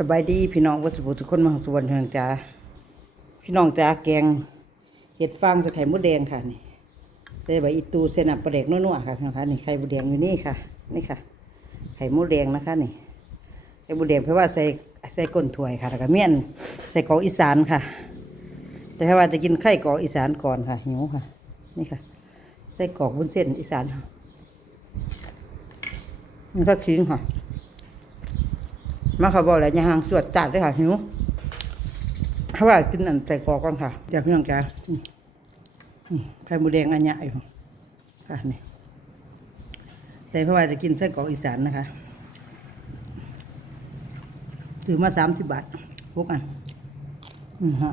สบายดีพี่น้องวัดสุบุทุกคนมางสุวรรณเฮืองจ้าพี่น้องจ้าแกงเห็ดฟางใส่ไข่มดแดงค่ะนี่ใส่ใบอีตูเส้นอับปลาแดกนัวๆค่ะพี่น้องคะนี่ไข่มดแดงอยู่นี่ค่ะ นี่ค่ะ ไข่มดแดงนะคะนี่ไข่มดแดงเพราะว่าใส่ใส่ก้นถ้วยค่ะแล้วก็เมี่ยนใส่กอกอีสานค่ะ แต่ถ้าว่าจะกินไข่กอกอีสานก่อนค่ะหิวค่ะ นี่ค่ะ ใส่กอกบุ้นเส้นอีสานค่ะมันก็คิงค่ะ มาเขาบอกแล้วย่าหางสวดจัดเลยค่ะหิวเพราะว่ากินอันใส่กอก่อนค่ะเดี๋ยวพี่น้องจ้าไข่หมูแดงอันใหญ่อยู่ค่ะนี่แต่เพราะว่าจะกินไส้กรอกอีสานนะคะถือมาสามสิบบาทพวกอันอืมฮะ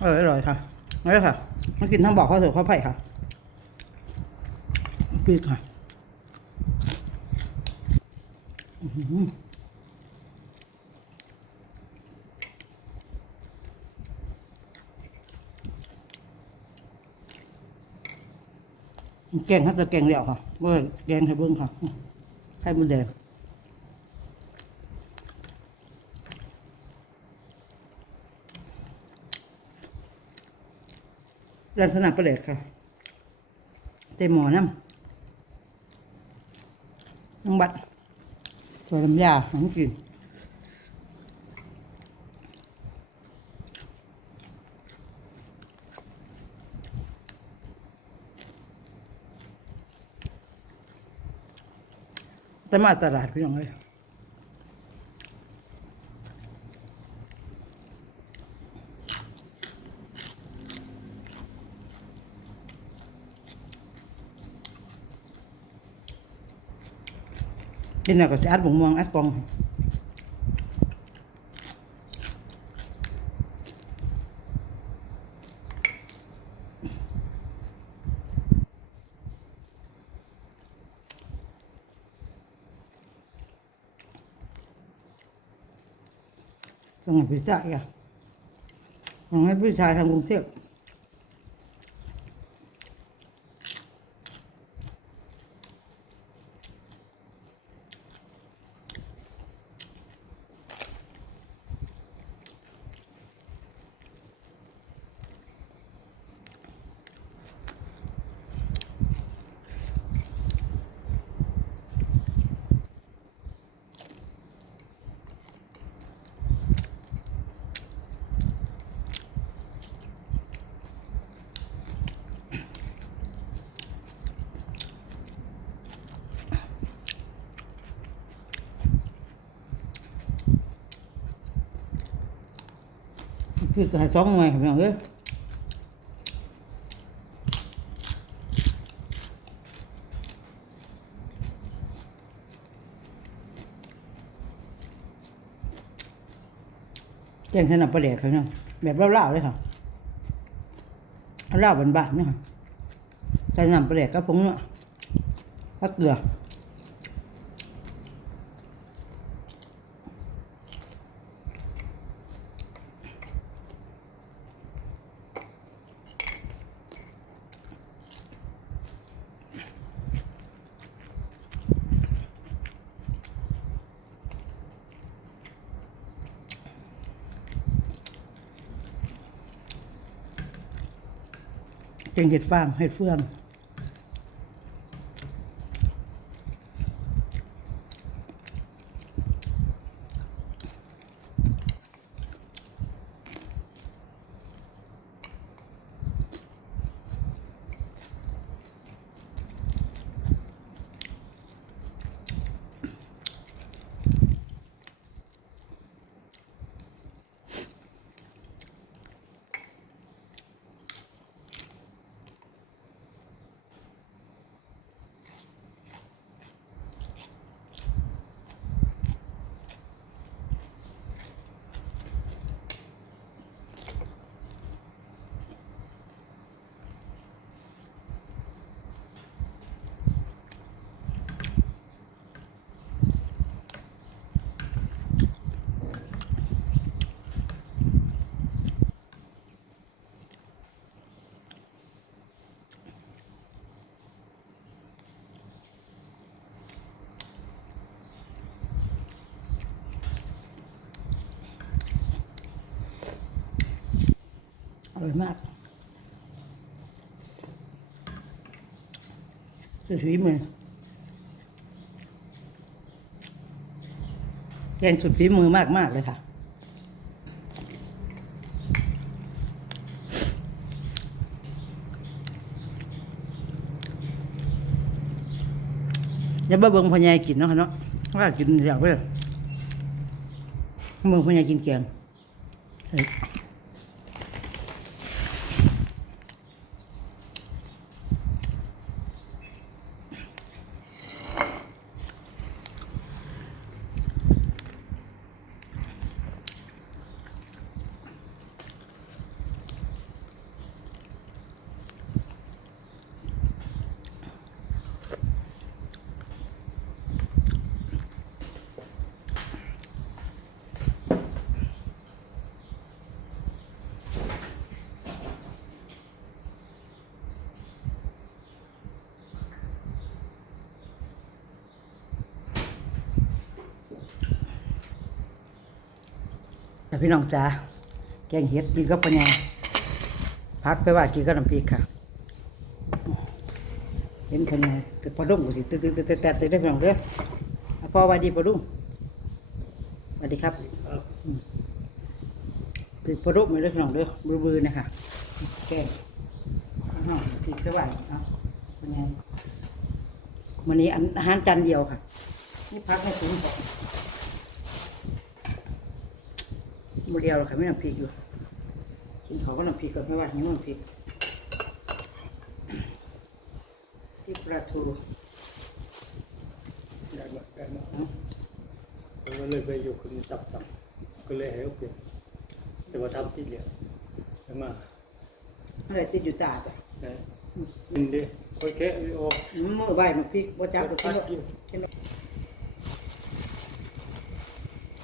เอออร่อยค่ะอร่อยค่ะมากินทั้งบอกข้าวสวยข้าวไผ่ค่ะปีกค่ะ แกงเขาจะแกงเดี่ยวค่ะเมื่อแกงให้เบิ้งค่ะให้มันแดงลักษณะประเด็กค่ะเต็มหมอน้ำน้องบัด ตัวลำยาของกินแต่มาตลาดพี่น้องเลย กินแล้วก็จะอัดบงม่วงอัดปองต้องให้พี่ชายอะต้องให้พี่ชายทำกรุงเทพ พี่จะให้สองหน่วยครับพี่น้องเอ้ยแกงขนาดประเดี๋ยวครับพี่น้องแบบเล่าๆเลยค่ะเล่าบานๆเนี่ยค่ะใส่น้ำประเดี๋ยวกับผงเนื้อกับเกลือ เก่งเห็ดฟางเห็ดเฟือง อร่อยมากสุดฝีมือแกงสุดฝีมือมากมากเลยค่ะอย่าบ่เบิ่งพ่อใหญ่กินเนาะคะเนาะว่ากินเดี๋ยวเพิ่นเบิ่งพ่อใหญ่กินแกง แต่พี่น้องจ๋าแกงเห็ดกินกับพ่อใหญ่พักไปว่ากินกับน้ำพริกค่ะ เห็นพ่อใหญ่แต่พอดุ้งกูสิตึ๊ดตึ๊ดตึ๊ดตึ๊ดตึ๊ดเลยได้พี่น้องเด้อพ่อวัสดีพอดุ้งสวัสดีครับติดประดุกไม่ได้ขนมเด้อบือๆนะคะแกงอ้าวผิดสวายเอาเป็นไงวันนี้อาหารจานเดียวค่ะนี่พักให้ถุงก่อน โมเดียวหรอกค่ะไม่น้ำพริกอยู่กินของก็น้ำพริกก่อนไม่ว่าหิวน้ำพริกที่ปลาทูได้หมดได้หมดเนาะมันก็เลยไปอยู่คนจับตับก็เลยให้เขาเปลี่ยนแต่ว่าทำที่เหลือใช่ไหมอะไรติดอยู่ตาจ้ะนะกินดิค่อยแค่ออกมือใบน้ำพริกบ่จับก็กินแล้วกินแล้ว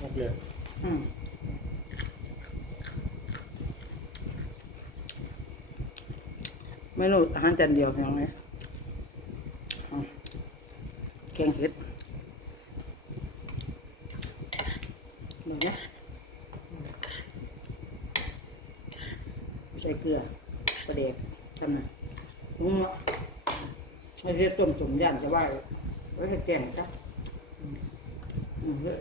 ออกเลยอืม เมนูอาหารจานเดียวเพียงเลยเอาแกงเห็ดเหมือนนะใส่เกลือประเดกทำนะปรุงเนาะไม่ใช่ต้มตุ่มย่านจะว่าไว้ให้แกงครับอืมอืมเฮ้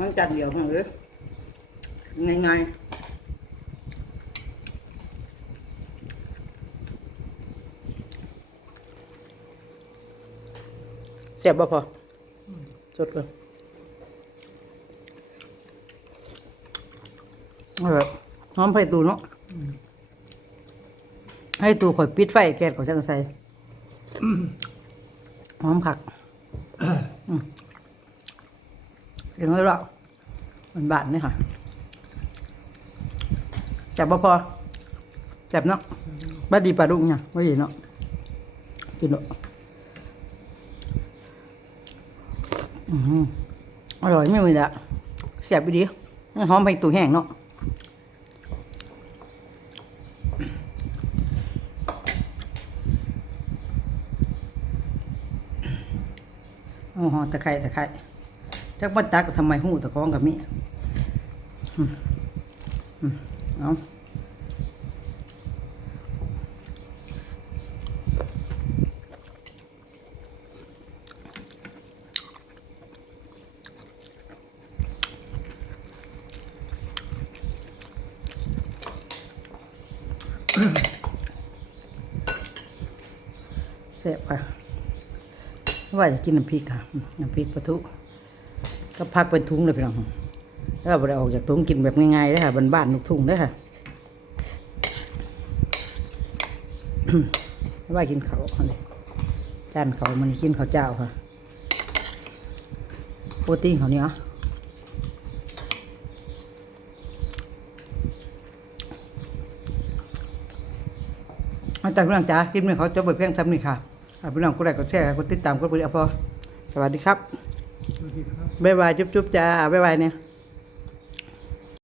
ห้องจันเดียวห้งเอ้ยง่ายๆเสียบบ่พออสดเลยเอาแบบหอมไฟตูเนาะให้ตูข่อยปิดไฟแก๊สก่อนจังใส่หอมผัก เห็นไหมล่ะมันบานนี่ค่ะแซ่บพอแซ่บเนาะบ้าดีปลาดุกเนี่ยว่ดีเนาะกินเนาะอืออร่อยไม่มีละแซ่บไปดีหอมไปตัวแห้งเนาะโอ้โหตะไคร้ตะไคร้ จักบันตักทำไมหูตะคองกับมิอืมอืมเอาแซ่บค่ะว่าจะกินน้ำพริกค่ะ น้ำพริกปลาทู ก็พักเป็นทุงเลยพี่น้องแล้วเราออกจากทุงกินแบบง่ายๆเลยค่ะบ้านๆนุกทุ่งเลยค่ะไม่ว่ากินเขาเลยจานเขามันกินข้าวเจ้าค่ะ โปรตีนเขาเหนี้ยอาจารย์พี่น้องจ๋าคลิปนี้เขาจะเปิดเพียงทำนี่ค่ะพี่น้องก็ได้ก็แชร์กดติดตามกดไปเอาพอสวัสดีครับสวัสดีครับ บ๊ายบายจุ๊บๆจ้าบ๊ายบายเนี่ย